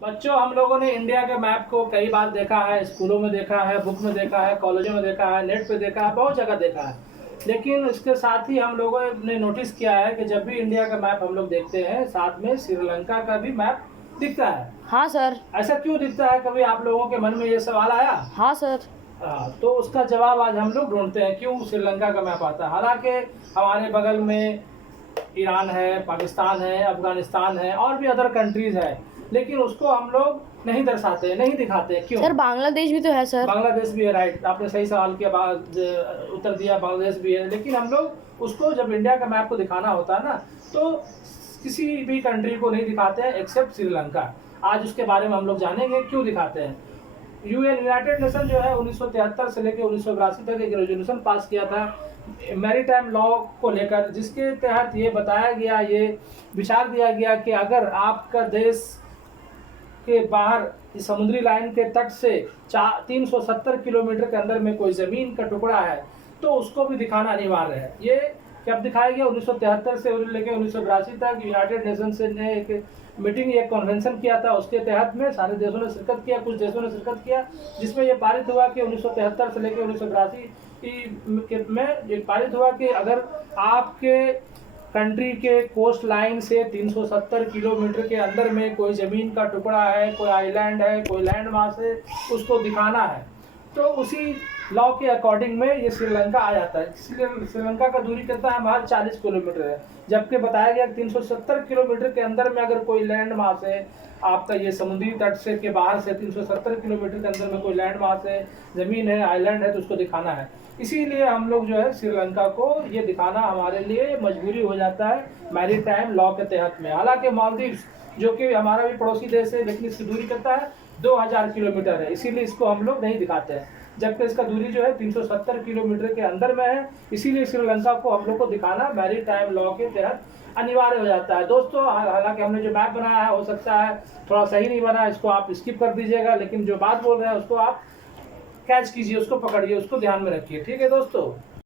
बच्चों, हम लोगों ने इंडिया के मैप को कई बार देखा है, स्कूलों में देखा है, बुक में देखा है, कॉलेजों में देखा है, नेट पे देखा है, बहुत जगह देखा है। लेकिन इसके साथ ही हम लोगों ने नोटिस किया है कि जब भी इंडिया का मैप हम लोग देखते हैं, साथ में श्रीलंका का भी मैप दिखता है। हाँ सर। ऐसा क्यों दिखता है? कभी आप लोगों के मन में ये सवाल आया? हाँ सर। तो उसका जवाब आज हम लोग ढूंढते हैं, क्यों श्रीलंका का मैप आता है। हालांकि हमारे बगल में ईरान है, पाकिस्तान है, अफगानिस्तान है और भी अदर कंट्रीज है, लेकिन उसको हम लोग नहीं दर्शाते, नहीं दिखाते। क्यों? सर बांग्लादेश भी तो है सर। बांग्लादेश भी है, राइट, आपने सही सवाल किया, उत्तर दिया, बांग्लादेश भी है। लेकिन हम लोग उसको जब इंडिया का मैप को दिखाना होता है ना, तो किसी भी कंट्री को नहीं दिखाते हैं एक्सेप्ट श्रीलंका। आज उसके बारे में हम लोग जानेंगे क्यों दिखाते हैं। यूनाइटेड नेशन जो है 1973 से लेकर 1982 तक एक रेजोल्यूशन पास किया था मैरीटाइम लॉ को लेकर, जिसके तहत ये बताया गया, ये विचार दिया गया कि अगर आपका देश के बाहर समुद्री लाइन के तट से 370 किलोमीटर के अंदर में कोई ज़मीन का टुकड़ा है, तो उसको भी दिखाना अनिवार्य है। ये कब दिखाया गया? 1973 से लेकर 1982 तक यूनाइटेड नेशन से ने एक मीटिंग, एक कन्वेंशन किया था। उसके तहत में सारे देशों ने शिरकत किया, कुछ देशों ने शिरकत किया, जिसमें ये पारित हुआ कि 1973 से लेकर 1982 में ये पारित हुआ कि अगर आपके कंट्री के कोस्ट लाइन से 370 किलोमीटर के अंदर में कोई ज़मीन का टुकड़ा है, कोई आइलैंड है, कोई लैंड मास है, उसको दिखाना है, तो उसी लॉ के अकॉर्डिंग में ये श्रीलंका आ जाता है। श्रीलंका का दूरी कितना है? महज 40 किलोमीटर है, जबकि बताया गया 370 किलोमीटर के अंदर में अगर कोई लैंड मास है, आपका ये समुद्री तट से के बाहर से 370 किलोमीटर के अंदर में कोई लैंड मास है, ज़मीन है, आइलैंड है, तो उसको दिखाना है। इसीलिए हम लोग जो है श्रीलंका को ये दिखाना हमारे लिए मजबूरी हो जाता है मैरीटाइम लॉ के तहत में। हालांकि मालदीव्स जो कि हमारा भी पड़ोसी देश है, लेकिन इसकी दूरी कितना है? 2000 किलोमीटर है, इसीलिए इसको हम लोग नहीं दिखाते हैं, जबकि इसका दूरी जो है 370 किलोमीटर के अंदर में है। इसीलिए श्रीलंका को हम लोग को दिखाना मैरीटाइम लॉ के तहत अनिवार्य हो जाता है। दोस्तों, हालांकि हमने जो मैप बनाया है हो सकता है थोड़ा सही नहीं बना, इसको आप स्किप कर दीजिएगा, लेकिन जो बात बोल रहे हैं उसको आप कैच कीजिए, उसको पकड़िए, उसको ध्यान में रखिए। ठीक है दोस्तों।